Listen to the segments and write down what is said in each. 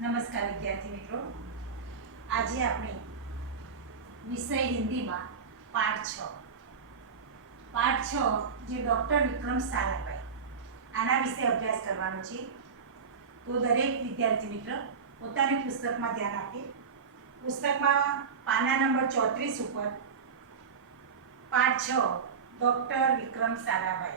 નમસ્કાર વિદ્યાર્થી મિત્રો, આજે આપણે વિષય હિન્દીમાં પાઠ 6 જે ડૉક્ટર વિક્રમ સારાભાઈ આના વિશે અભ્યાસ કરવાનો છે. તો દરેક વિદ્યાર્થી મિત્ર પોતાની પુસ્તકમાં ધ્યાન આપે. પુસ્તકમાં પાના નંબર 34 ઉપર પાઠ 6 डॉक्टर विक्रम साराभाई.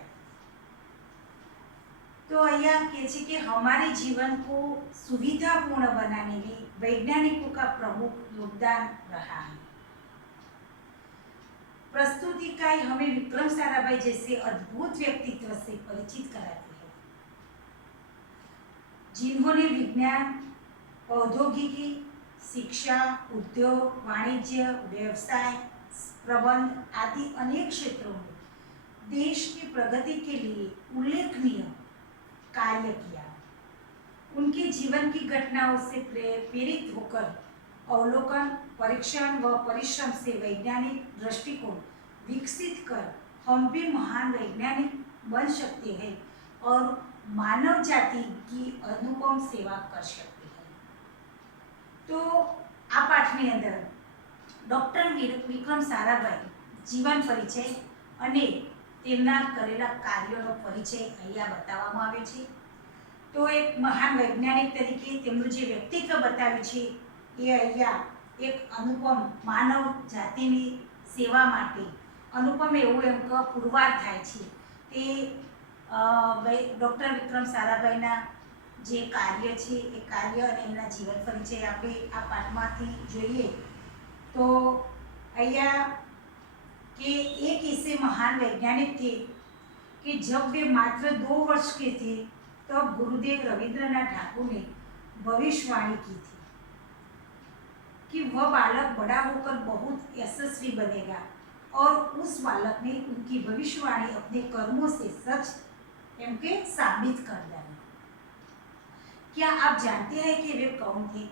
तो અહીંયા કહે છે કે हमारे जीवन को सुविधापूर्ण बनाने में वैज्ञानिकों का प्रमुख योगदान रहा है. प्रस्तुतिकाएं हमें विक्रम साराभाई जैसे अद्भुत व्यक्तित्व से परिचित कराती है, जिन्होंने विज्ञान, प्रौद्योगिकी, शिक्षा, उद्योग, वाणिज्य, व्यवसाय, प्रबंध आदि अनेक क्षेत्रों में देश की प्रगति के लिए उल्लेखनीय कार्य किया. उनके जीवन की घटनाओं से प्रेरित होकर अवलोकन, परीक्षण व परिश्रम से वैज्ञानिक दृष्टिकोण विकसित कर हम भी महान वैज्ञानिक बन सकते हैं और मानव जाति की अनुपम सेवा कर सकते हैं. तो आ पाठनी अंदर डॉक्टर विक्रम साराभाई जीवन परिचय અને તેમના કરેલા કાર્યોનો પરિચય અહીંયા બતાવવામાં આવ્યો છે. તો એક મહાન વૈજ્ઞાનિક તરીકે તેમનું જે વ્યક્તિત્વ બતાવ્યું છે એ અહીંયા એક અનુપમ માનવ જાતિની સેવા માટે અનુપમ એવું એમ પુરવાર થાય છે. તે ડૉક્ટર વિક્રમ સારાભાઈના જે કાર્ય છે એ કાર્ય અને એમના જીવન પરિચય આપણે આ પાઠમાંથી જોઈએ. તો અહીંયા कि एक ऐसे महान वैज्ञानिक थे कि जब वे मात्र 2 वर्ष के थे तब गुरुदेव रविंद्रनाथ ठाकुर ने भविष्यवाणी की थी कि वह बालक बड़ा होकर बहुत यशस्वी बनेगा और उस बालक ने उनकी भविष्यवाणी अपने कर्मों से सच एम के साबित कर डाली. क्या आप जानते हैं कि वे कौन थे?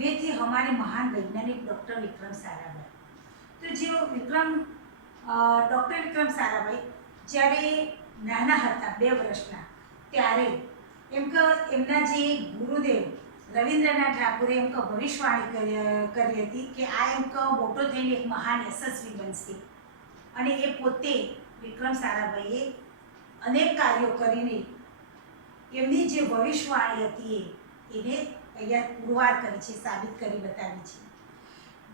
वे थे हमारे महान वैज्ञानिक डॉक्टर विक्रम साराभाई. તો જે ડૉક્ટર વિક્રમ સારાભાઈ જ્યારે નાના હતા 2 વર્ષના ત્યારે એમ કે એમના જે ગુરુદેવ રવિન્દ્રનાથ ઠાકુરે એમ કે ભવિષ્યવાણી કરી હતી કે આ એમ કે મોટો થઈને એક મહાન યશસ્વી બનશે. અને એ પોતે વિક્રમ સારાભાઈએ અનેક કાર્યો કરીને એમની જે ભવિષ્યવાણી હતી એને અહીંયા પુરવાર કરી છે, સાબિત કરી બતાવી છે.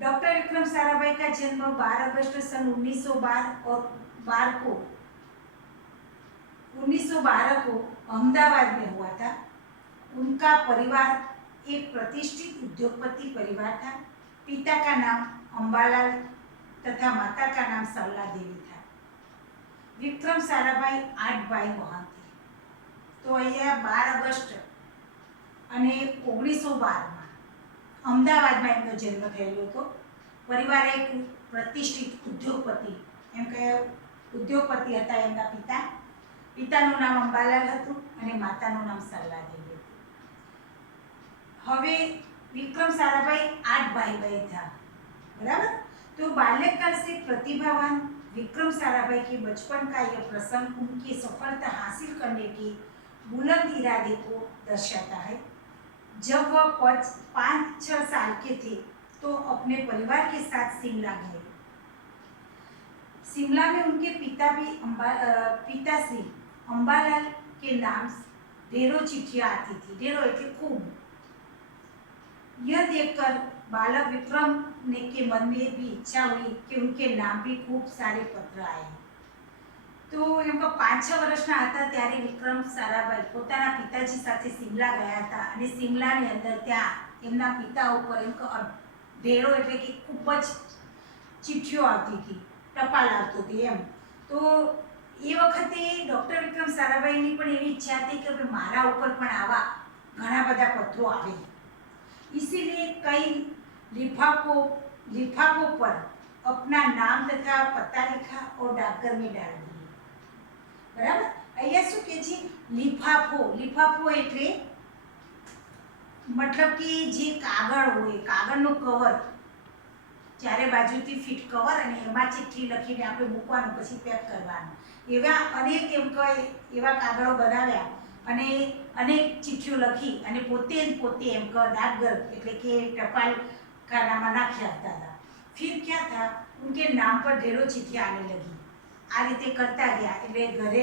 डॉक्टर विक्रम साराभाई का जन्म 12 अगस्त सन 1912 को अहमदाबाद में हुआ था. उनका परिवार एक प्रतिष्ठित उद्योगपति परिवार था. पिता का नाम अंबालाल तथा माता का नाम सरला देवी था. विक्रम साराभाई 8 भाई बहन थे. तो अहिया 12 अगस्त અને 1912 અમદાવાદમાં એમનો જન્મ થયેલો હતો. પરિવાર એક પ્રતિષ્ઠિત ઉદ્યોગપતિ એમ કે ઉદ્યોગપતિ હતા એમના પિતા. પિતાનું નામ અંબાલાલ હતું અને માતાનું નામ સરલાદેવી હતું. હવે વિક્રમ साराभाई 8 भाई बहन था, बराबर. तो बाल्यकाल से प्रतिभावान विक्रम साराभाई के बचपन का यह प्रसंग उनकी सफलता हासिल करने के बुलंद इरादे को दर्शाता है. जब वह 5-6 साल के थे तो अपने परिवार के साथ शिमला गए. शिमला में उनके पिताश्री अंबालाल के नाम ढेरों चिट्ठियाँ आती थी. ढेरों એટલે खूब. यह देखकर बालक विक्रम ने के मन में भी इच्छा हुई कि उनके नाम भी खूब सारे पत्र आए. તો એમ કે 5-6 વર્ષના હતા ત્યારે વિક્રમ સારાભાઈ પોતાના પિતાજી સાથે શિમલા ગયા હતા અને શિમલાની અંદર ત્યાં એમના પિતા ઉપર એમ કે ઢેરો એટલે કે ખૂબ જ ચિઠ્ઠીઓ આવતી હતી, ટપાલ આવતું હતું એમ. તો એ વખતે ડૉક્ટર વિક્રમ સારાભાઈની પણ એવી ઈચ્છા હતી કે મારા ઉપર પણ આવા ઘણા બધા પત્રો આવે. इसीलिए कई लिफाफों पर अपना नाम तथा पता लिखा और डाकघर में डाल दिया. बराबर. અહીંયા શું કહે છે? લિફાફો એટલે મતલબ કે જે કાગળ હોય, કાગળનું કવર, ચારે બાજુથી ફિટ કવર અને એમાં ચિઠ્ઠી લખીને આપણે મૂકવાનું, પછી પેક કરવાનું. એવા અનેક એમ કહે એવા કાગળો બનાવ્યા અને અનેક ચિઠ્ઠીઓ લખી અને પોતે એમ डाकघर એટલે કે टपाल खाना નાખી આપતા હતા। फिर क्या था, उनके नाम पर ढेरों चिट्ठियाँ आने लगी। आ रीते करता गया એટલે ઘરે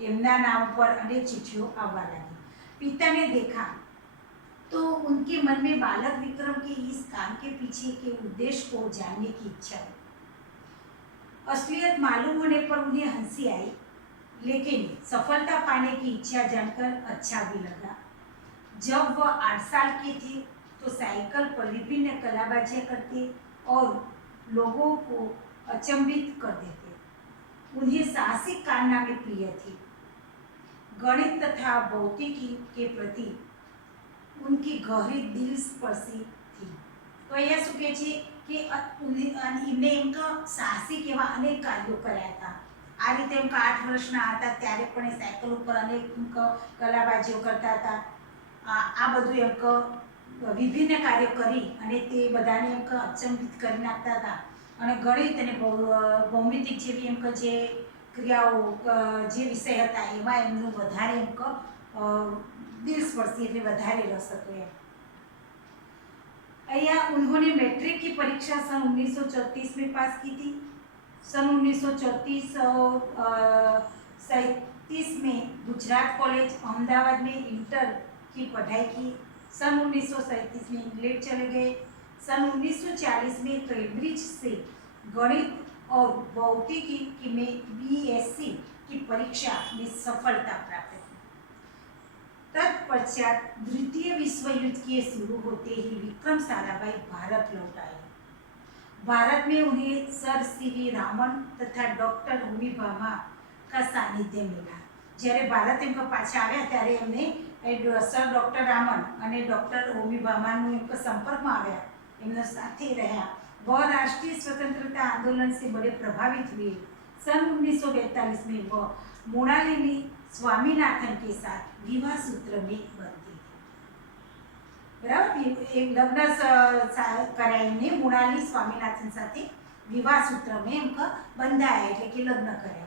એમના નામ પર અનેક ચિઠ્ઠીઓ આવવા લાગી। पिता ने देखा तो उनके मन में बालक विक्रम के इस काम के पीछे के उद्देश्य को जानने की इच्छा हुई। असलियत मालूम होने पर उन्हें हंसी आई, लेकिन सफलता पाने की इच्छा जानकर अच्छा भी लगा। जब वह 8 साल के थे तो साइकिल पर विभिन्न कलाबाजियां करते और लोगों को अचंभित कर देते। उन्हें साहसिक कारनामे प्रिय थे। गणित तथा भौतिकी के प्रति उनकी गहरी दिलस्पर्शी थी। तो અહીંયા શું કહે છે કે એમને સાહસિક એવા અનેક કાર્યો કર્યા હતા। આ રીતે 8 વર્ષના હતા ત્યારે પણ એ સાયકલ ઉપર અનેક કલાબાજીઓ કરતા હતા। આ બધું વિભિન્ન કાર્યો કરી અને તે બધાને અચંબિત કરી નાખતા હતા। અને ગણિત અને ભૌમિતિક જેવી જે ક્રિયાઓ જે વિષય હતા એમાં એમનું વધારે दिलस्पर्शी એટલે વધારે રસ હતો એમ। અહીંયા उन्होंने मैट्रिक की परीक्षा सन 1934 में पास की थी। सन 1937 में गुजरात कॉलेज अहमदाबाद में इंटर की पढ़ाई की। सन 1937 में इंग्लैंड चले गए। सन 1940 में कैम्ब्रिज से गणित और भौतिकी में BSc की परीक्षा में सफलता प्राप्त की। तत्पश्चात द्वितीय विश्व युद्ध के शुरू होते ही विक्रम साराभाई भारत लौट आए। भारत में उन्हें सर CV रामन तथा डॉक्टर होमी भाभा का सानिध्य मिला। જ્યારે ભારત પાછા આવ્યા ત્યારે એમને સર ડૉક્ટર રામન અને ડૉક્ટર હોમી ભામાનું સંપર્કમાં આવ્યા, એમના સાથે રહ્યા। वह राष्ट्रीय स्वतंत्रता आंदोलन से बड़े प्रभावित हुए। सन 1942 में वह मृणालिनी स्वामीनाथन के साथ विवाह सूत्र में बंधी थी। बराबर, एक लग्न कराने मृणाली स्वामीनाथन साथे विवाह सूत्र में बंधाया એટલે કે લગ્ન કર્યા।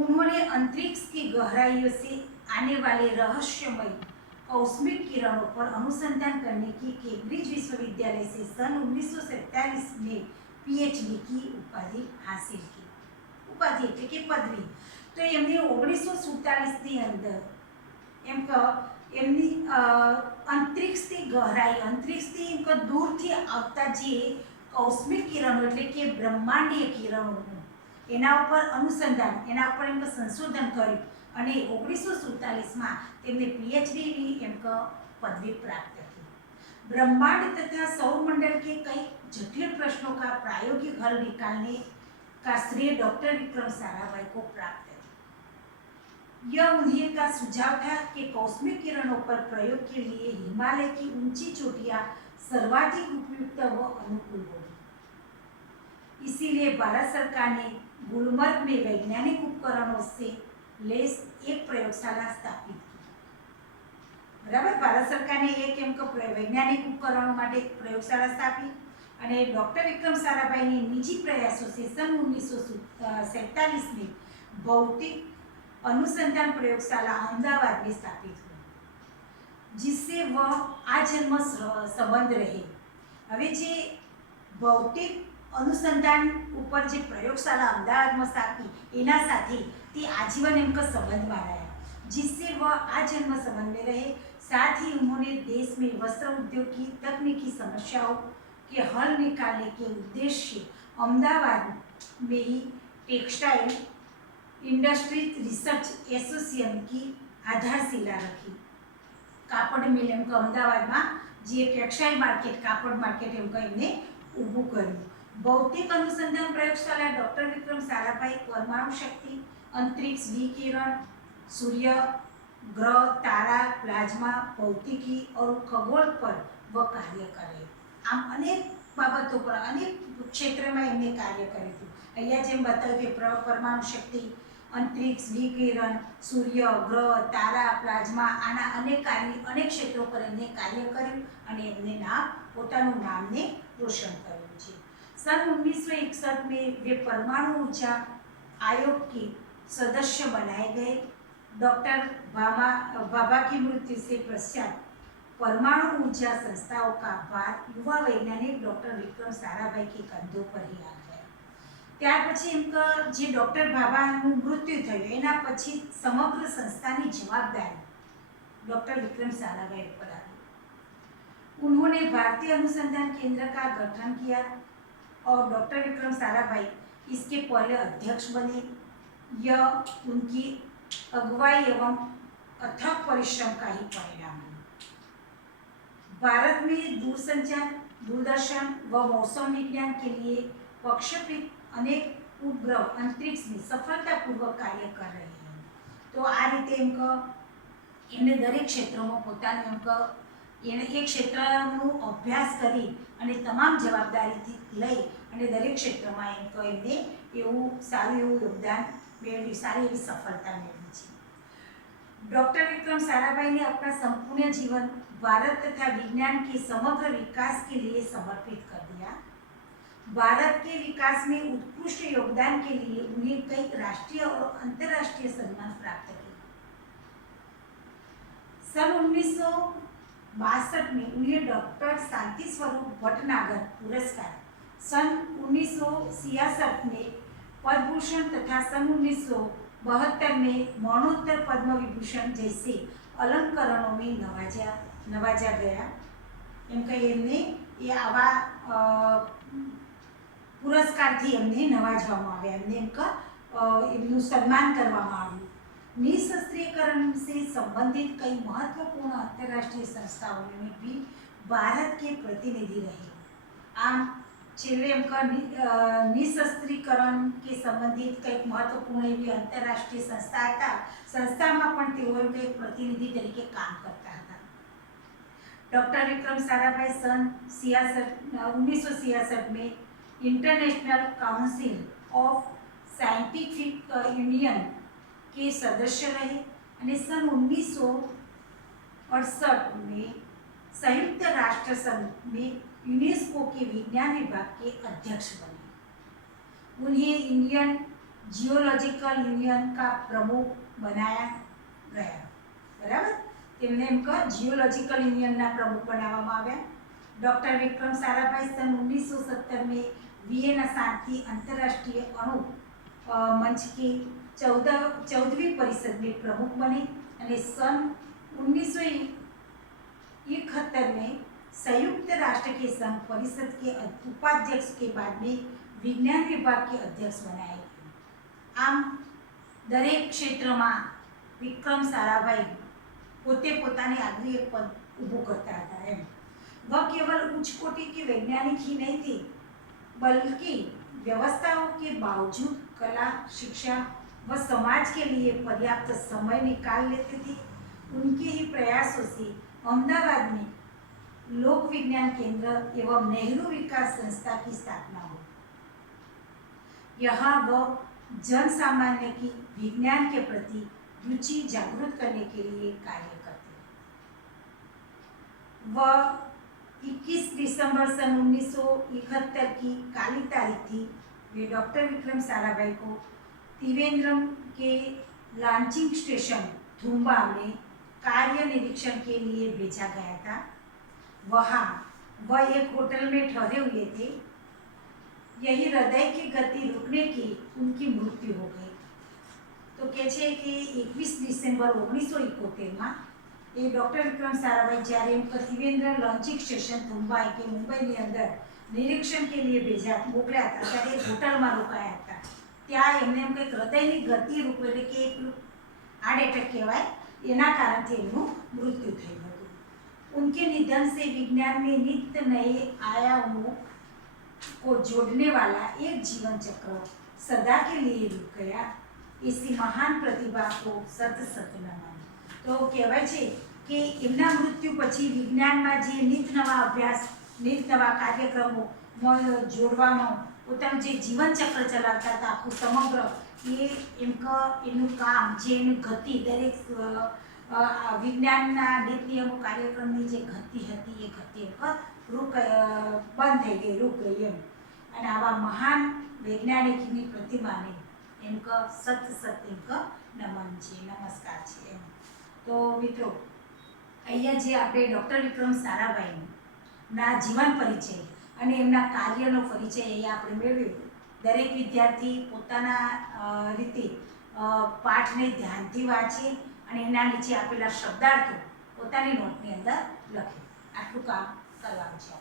उन्होंने अंतरिक्ष की गहराइयों से आने वाले रहस्यमय कॉस्मिक किरणों पर अनुसंधान करने की कैम्ब्रिज विश्वविद्यालय से सन 1947 में PhD की उपाधि हासिल की। उपाधि એટલે કે પદવી। तो એમને 1947 ની અંદર એમની અંતરિક્ષથી ગહરાઈ, અંતરિક્ષથી દૂરથી આવતા જે કૌસ્મિક કિરણો એટલે કે બ્રહ્માંડીય કિરણો એના ઉપર अनुसंधान, એના ઉપર સંશોધન કર્યું અને 1947 તેમને PhDની पदवी प्राप्त की। ब्रह्मांड तथा सौरमंडल के कई जटिल प्रश्नों का प्रायोगिक हल निकालने का श्रेय डॉक्टर विक्रम साराभाई को प्राप्त है। यह उन्हीं का सुझाव था कि कॉस्मिक किरणों पर प्रयोग के लिए हिमालय की ऊंची चोटियां सर्वाधिक उपयुक्त व अनुकूल होगी। इसीलिए भारत सरकार ने गुलमर्ग में वैज्ञानिक उपकरणों से लेस एक प्रयोगशाला स्थापित की। बराबर, भारत सरकार ने एक वैज्ञानिक उपकरणों માટે प्रयोगशाला स्थापी અને डॉक्टर विक्रम साराभाई ने निजी प्रयासों से सन 1947 में भौतिक अनुसंधान प्रयोगशाला अहमदाबाद में स्थापित हुई, जिससे वह आजन्म संबंध रहे। હવે જે ભૌતિક अनुसंधान ऊपर जो प्रयोगशाला अहमदाबाद में स्थापी एना साथे ते आजीवन संबंध में रहा, जिससे वह आजन्म संबंध में रहे। साथ ही उन्होंने देश में वस्त्र उद्योग की तकनीकी समस्याओं के हल निकालने के उद्देश्य अहमदाबाद में ही टेक्सटाइल इंडस्ट्री रिसर्च एसोसिएशन की आधारशिला रखी। कापड़ मिल अहमदाबाद में जे टेक्सटाइल मार्केट, कापड़ मार्केट एमने ऊभू कर्યું। भौतिक अनुसंधान प्रयोगशाला डॉक्टर विक्रम साराभाई परमाणु शक्ति, अंतरिक्ष विकिरण, सूर्य, ग्रह, तारा, प्लाज्मा, भौतिकी और खगोल पर वह कार्य करे। आम अनेक बाबतों पर अनेक क्षेत्र में एमने कार्य कर्યું। अहींया जेम बताव्युं कि परमाणु शक्ति, अंतरिक्ष विकिरण, सूर्य, ग्रह, तारा, प्लाज्मा, आना अनेक क्षेत्रों पर एमने कार्य कर्યું અને એમને પોતાનું નામને રોશન કર્યું છે। सन 1961 में वे परमाणु ऊर्जा आयोग के सदस्य बनाए गए। डॉक्टर भाभा की मृत्यु से पश्चात परमाणु ऊर्जा संस्थाओं का भार युवा वैज्ञानिक डॉक्टर विक्रम साराभाई के कंधों पर ही आ गया। ત્યાર પછી એમ કે જે ડૉક્ટર ભાભાનું મૃત્યુ થયું એના પછી સમગ્ર સંસ્થાની જવાબદારી डॉक्टर विक्रम साराभाई पर आई। उन्होंने भारतीय अनुसंधान केंद्र का गठन किया और डॉक्टर विक्रम साराभाई इसके पहले अध्यक्ष बने। यह उनकी अगुवाई एवं अथक परिश्रम का ही परिणाम है। भारत में दूरसंचार, दूरदर्शन व मौसम विज्ञान के लिए प्रक्षेपित अनेक उपग्रह अंतरिक्ष में सफलतापूर्वक कार्य कर रहे हैं। तो आ रीते एमने दरेक क्षेत्रों में पोताने एने एक क्षेत्रનું અભ્યાસ કરી અને તમામ જવાબદારીથી લઈ અને દરેક ક્ષેત્રમાં એમને એવું સારું એવું યોગદાન મેળવી સારી એવી સફળતા મેળવી છે। डॉक्टर विक्रम साराभाई ने अपना संपूर्ण जीवन भारत तथा विज्ञान के समग्र विकास के लिए समर्पित कर दिया। भारत के विकास में उत्कृष्ट योगदान के लिए उन्हें कई राष्ट्रीय और अंतर्राष्ट्रीय सम्मान प्राप्त किए। सन 1962 में उन्हें डॉक्टर शांति स्वरूप भटनागर पुरस्कार, सन 1966 में पद्म भूषण तथा सन 1972 में मरणोत्तर पद्म विभूषण जैसे अलंकरणों में नवाजा गया। एम कही एमने ये आवा पुरस्कारथी एमने नवाजवामां आव्या, एमने एमनुं सन्मान करवामां आव्युं। निशस्त्रीकरण से संबंधित कई महत्वपूर्ण अंतर्राष्ट्रीय संस्थाओं में भी भारत के प्रतिनिधि रहे। आम छेल्ले निशस्त्रीकरण के संबंधित कई महत्वपूर्ण एवी अंतर्राष्ट्रीय संस्था था, संस्थामां पण तेओ एक प्रतिनिधि तरीके काम करता था। डॉक्टर विक्रम साराभाई सन 1966 में international council of scientific union के सदस्य रहे और सन 1968 में संयुक्त राष्ट्र संघ में यूनेस्को के विज्ञान विभाग के अध्यक्ष बने। उन्हें इंडियन जियोलॉजिकल यूनियन का प्रमुख बनाया गया। बराबर तेमने जियोलॉजिकल यूनियन ना प्रमुख बनावामां आव्या। डॉक्टर विक्रम साराभाई सन 1970 में वियना शांति अंतर्राष्ट्रीय अणु मंच की 14वीं परिषद में प्रमुख बने और सन 1971 में संयुक्त राष्ट्र के संघ परिषद के उपाध्यक्ष के बाद में विज्ञान विभाग के अध्यक्ष बनाए गए। आम दरेक क्षेत्र में विक्रम साराभाई पोते पोताने आगळी एक पद ऊभुं करता था। वह केवल उच्च कोटि के वैज्ञानिक ही नहीं थे, बल्कि व्यवस्थाओं के बावजूद कला, शिक्षा व समाज के लिए पर्याप्त समय निकाल लेते थे। उनके ही प्रयासों से अहमदाबाद में लोक विज्ञान केंद्र एवं नेहरू विकास संस्था की स्थापना हुई। यहाँ वह जन सामान्य की विज्ञान के प्रति रुचि जागृत करने के लिए कार्य करते। वह 21 दिसंबर सन 1971 की काली तारीख थी वे डॉक्टर विक्रम साराभाई को त्रिवेंद्रम के लॉन्चिंग स्टेशन थुम्बा में कार्य निरीक्षण के लिए भेजा गया था। वहाँ वह एक होटल में ठहरे हुए थे। यही हृदय की गति रुकने की उनकी मृत्यु हो गई। तो कहे कि 21 दिसंबर 1971 में ये डॉक्टर विक्रम साराभाई जयरे त्रिवेंद्र लॉन्चिंग स्टेशन थुम्बा के मुंबई अंदर निरीक्षण के लिए भेजा मोकल्या था त्यारे होटल में रोकाया था। त्या एमने एम कंईक हृदयनी गति रूप एटले के हार्ट एटेक कहेवाय एना कारणथी एमनुं मृत्यु थयुं हतुं। उनके निधन से विज्ञान में नित्य नए आयामों को जोड़ने वाला एक जीवन चक्र सदा के लिए रुक गया। इसी महान प्रतिभा को सत सत नमन। तो कहेवाय छे कि एमना मृत्यु पछी विज्ञान में जे नित नवा अभ्यास, नित नवा कार्यक्रमों जोड़वामां पोतानुं जे जीवन चक्र चलावता था आखुं समग्र ये एमनुं काम जे एनी गति दरेक विज्ञानना नीति नियमों कार्यक्रमनी जे गति हती ए गति बंद थई गई, रुक गई एम। अने आवा महान वैज्ञानिकनी प्रतिमाने एमका सत सत एमका नमन छे, नमस्कार छे। તો મિત્રો, અહીંયા જે આપણે ડૉક્ટર વિક્રમ સારાભાઈના જીવન પરિચય અને એમના કાર્યનો પરિચય અહીંયા આપણે મેળવ્યો. દરેક વિદ્યાર્થી પોતાના રીતે પાઠને ધ્યાનથી વાંચે અને એના નીચે આપેલા શબ્દાર્થો પોતાની નોટની અંદર લખે. આટલું કામ કરવાનું છે.